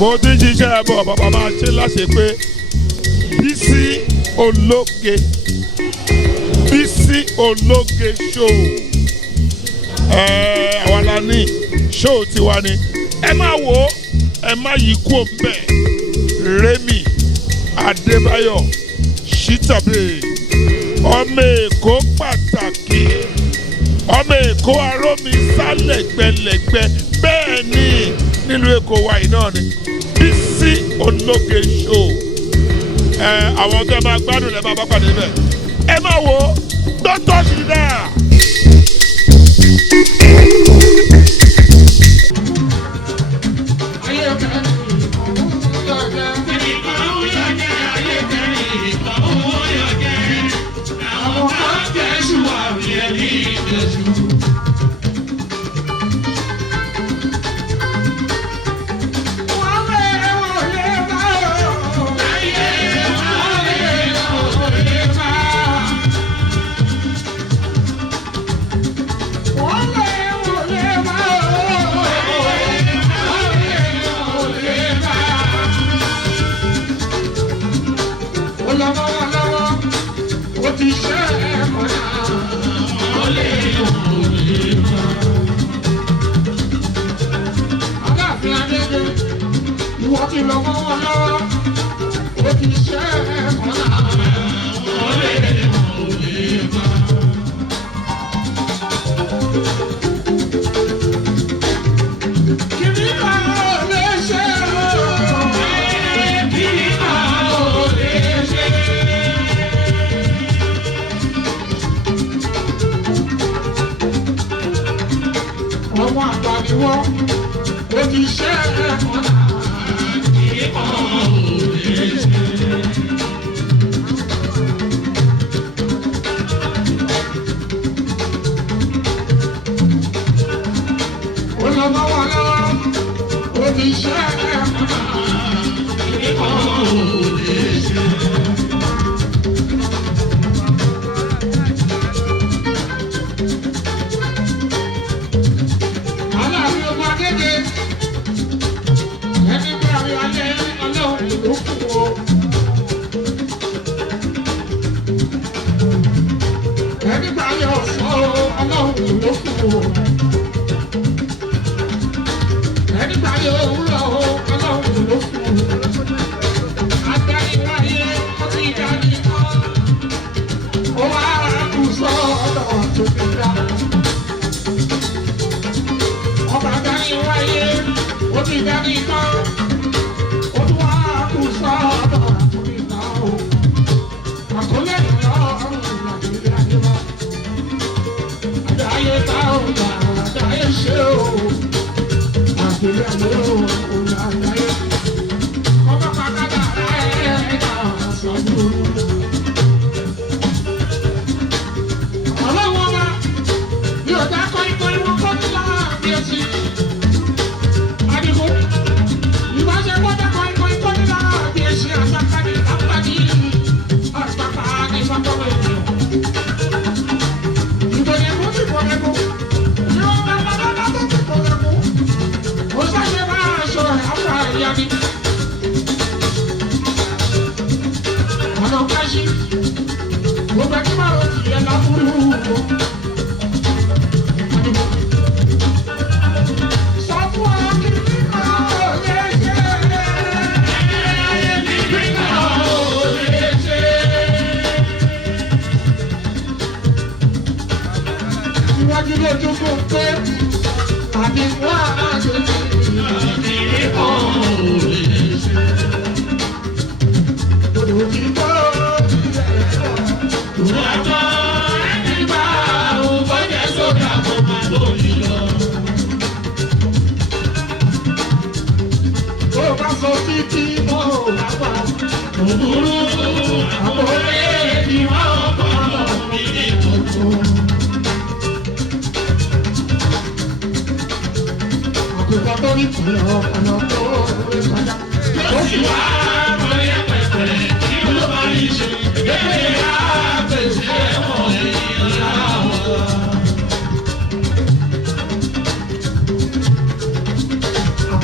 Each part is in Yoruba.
mo ti jíṣẹ́ bọ̀ bàbá máa ṣe láṣẹ pé Bísí Ológe Bísí Ológe show àwa la ní show tiwa ni ẹ má wò ó ẹ má yí kú òǹbẹ Rémi Adébáyọ̀ Ṣítàbí ọmọ Èkó pàtàkì ọmọ Èkó arómi sálẹ̀gbẹ̀lẹ̀gbẹ̀ bẹ́ẹ̀ ni nílùú Èkó wa yìí náà ni Bísí Ológe show àwọn tó ẹ máa gbádùn ẹ máa bá pàdé bẹ́ẹ̀ ẹ má wò ó dọ́tọ̀ sí náà.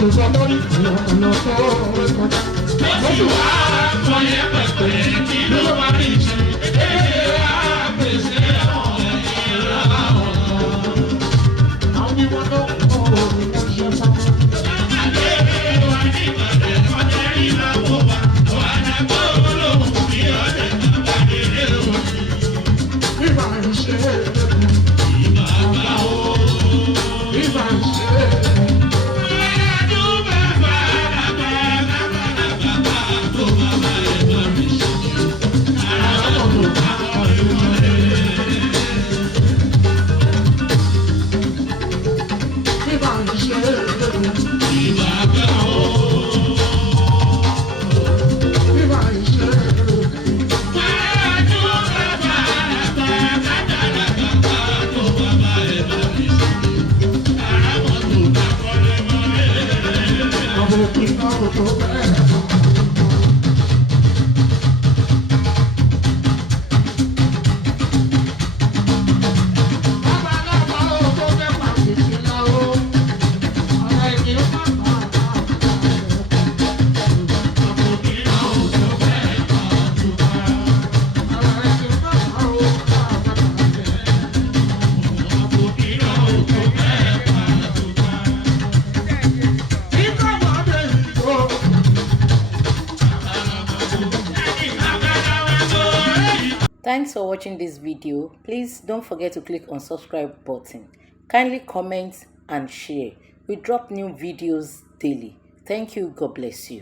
tó sọ lórí ọ̀nà tó rẹ̀ kọjá. Lóṣù wa kọ́ yẹ pẹ̀pẹ̀ kí ló wá rí ṣe. Èyí wá pèsè ọ̀rẹ́ ìlà ọ̀rọ̀. Àwọn ni wọ́n ló kọ́ òun ló ṣe sọ́kọ́. Àgbẹ̀ wa ní ìbàdàn ọjọ́ ìlà wò wá. Wàhálà gbọ́ olóhùn bí ọ̀dẹ̀ tó bá délé o. Ìbà ń ṣe é. Ìbà bá o. Ìbà ń ṣe é. Thanks for watching this video. Please don't forget to click on subscribe button. Kindly comment and share. We drop new videos daily. Thank you. God bless you.